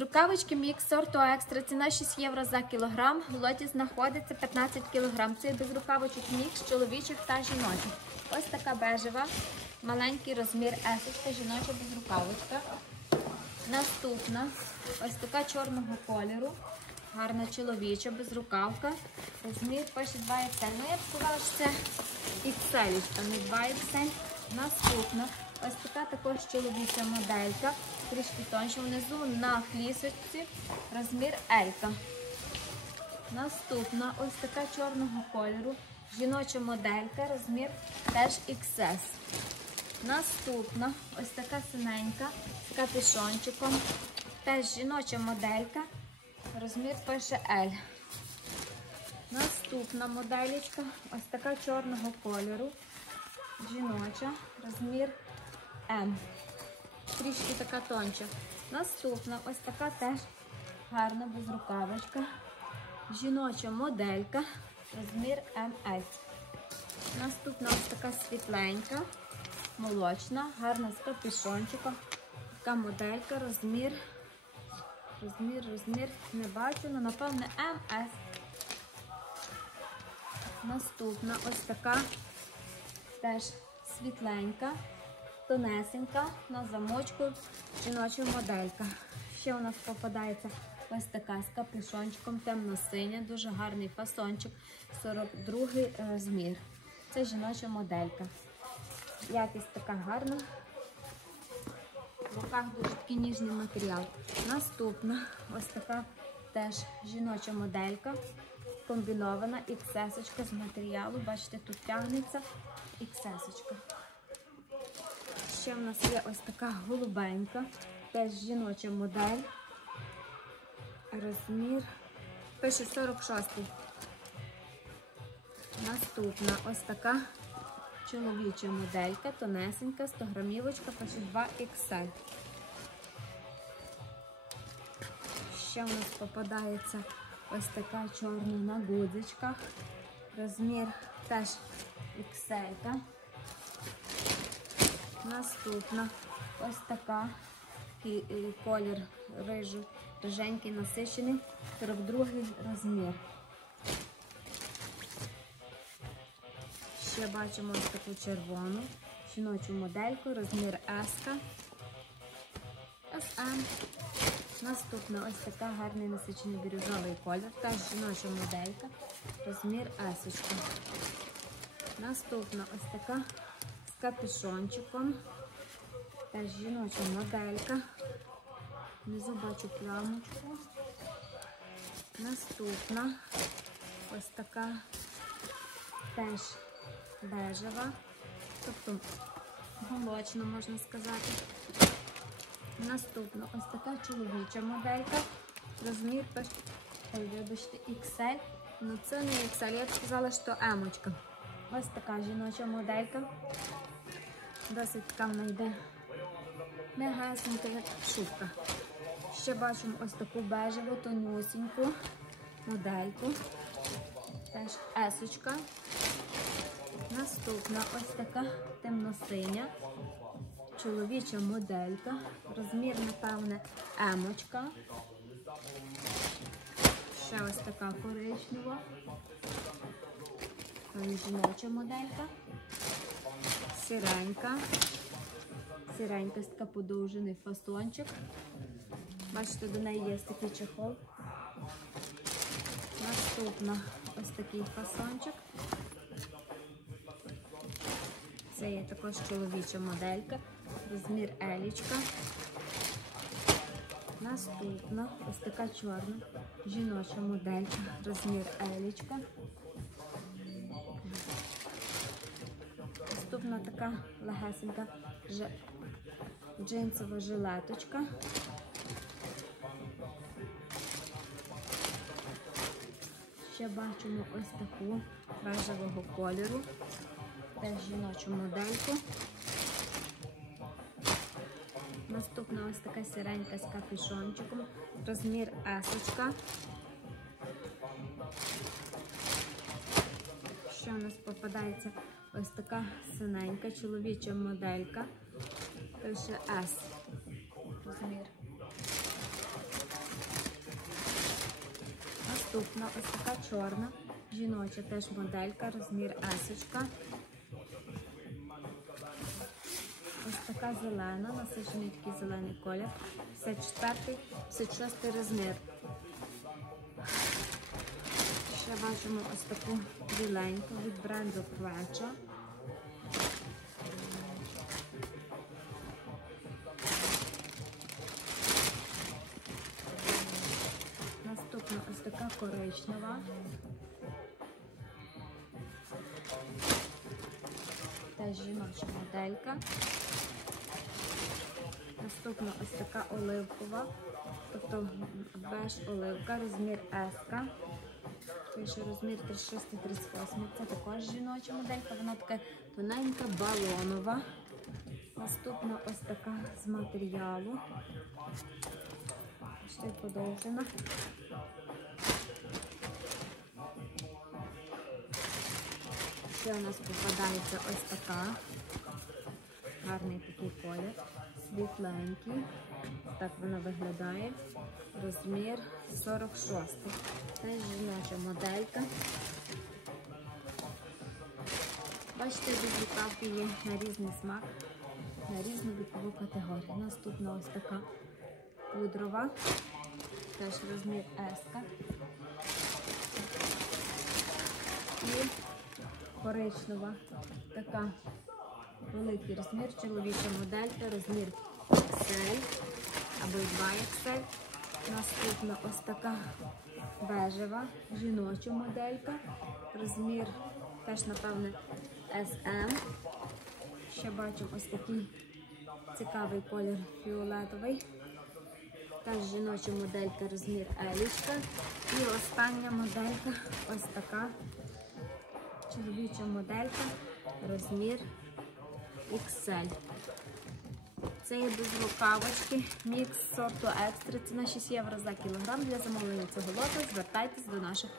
Рукавички мікс сорту екстра. Ціна 6 євро за кілограм. В лоті знаходиться 15 кілограм. Це без рукавичок мікс чоловічих та жіночих. Ось така бежева, маленький розмір есочка, жіноча без рукавичка. Наступна ось така чорного кольору. Гарна чоловіча, безрукавка. Розмір пише 2 XL. Ну, я б сказала, що це XL, а не 2 XL. Наступна ось така також чоловіча моделька. Трішки тонше внизу на флісочці. Розмір L. Наступна ось така чорного кольору. Жіноча моделька, розмір теж XS. Наступна ось така синенька з капюшончиком. Теж жіноча моделька. Розмір пише L. Наступна моделечка ось така чорного кольору. Жіноча, розмір М. Трішки така тонча. Наступна ось така теж гарна безрукавочка. Жіноча моделька. Розмір МЛ. Наступна ось така світленька, молочна, гарна з капюшончиком. Така моделька, розмір. Розмір, розмір не бачу, але напевне МС. Наступна ось така теж світленька, тонесенька на замочку жіноча моделька. Ще у нас попадається ось така з капюшончиком, темно-синя, дуже гарний фасончик, 42 розмір. Це жіноча моделька. Якість така гарна. В руках дуже такий ніжний матеріал. Наступна ось така теж жіноча моделька. Комбінована XS з матеріалу. Бачите, тут тягнеться XS. Ще в нас є ось така голубенька, теж жіноча модель. Розмір пише 46. Наступна ось така чоловіча моделька, тонесенька, 100 грамівочка, пише 2 XL. Ще у нас попадається ось така чорна на гудзичках. Розмір теж XL. Наступна ось така колір рижу, риженький насичений, 42 розмір. Ще бачимо ось таку червону жіночу модельку, розмір S. SM. Наступна ось така гарний насичений бірюзовий колір, теж жіноча моделька, розмір S. Наступна ось така капюшончиком, теж жіноча моделька. Внизу бачу плямочку. Наступна ось така теж бежева, тобто молочна, можна сказати. Наступна ось така чоловіча моделька. Розмір, ой, вибачте, XL. Ну це не XL, я б сказала, що емочка. Ось така жіноча моделька. Досить така вона йде м'ягесенька, як шубка. Ще бачимо ось таку бежеву, тонюсіньку модельку. Теж есочка. Наступна ось така темно-синя, чоловіча моделька. Розмір, напевне, емочка. Ще ось така коричнева. Жіноча моделька. Сіренька ось така подовжений фасончик. Бачите, до неї є такий чехол. Наступна ось такий фасончик. Це є також чоловіча моделька, розмір елічка. Наступна ось така чорна жіноча моделька, розмір елічка. Наступна така легесенька джинсова жилеточка. Ще бачимо ось таку бежевого кольору. Теж жіночу модельку. Наступна ось така сіренька з капюшончиком. Розмір есочка. Попадається ось така синенька чоловіча моделька. Пише S. Розмір. Наступна ось така чорна, жіноча теж моделька, розмір есочка. Ось така зелена, насичений такий зелений колір. 54, 56 розмір. Ще ось таку біленьку від бренду Квеча. Наступна ось така коричнева. Теж жіноча моделька. Наступна ось така оливкова, тобто беж оливка, розмір S. Пише розмір 36-38. Це також жіноча моделька, вона така тоненька, балонова. Наступна ось така з матеріалу. Ще й подовжена. Ще у нас попадається ось така. Гарний такий колір, світленький. Так вона виглядає. Розмір 46. Це жіноча моделька. Бачите, візитавки є на різний смак, на різну вікову категорію. Наступна ось така пудрова, теж розмір S. І коричнева, така великий розмір, чоловіча моделька, розмір XL або 2XL. Наступна ось така бежева, жіноча моделька, розмір теж, напевне, SM. Ще бачимо ось такий цікавий колір фіолетовий. Теж жіноча моделька, розмір Елічка. І остання моделька ось така чоловіча моделька, розмір XL. Це є без рукавочки, мікс сорту екстра. Ціна 6 євро за кілограм. Для замовлення цього лоту звертайтесь до наших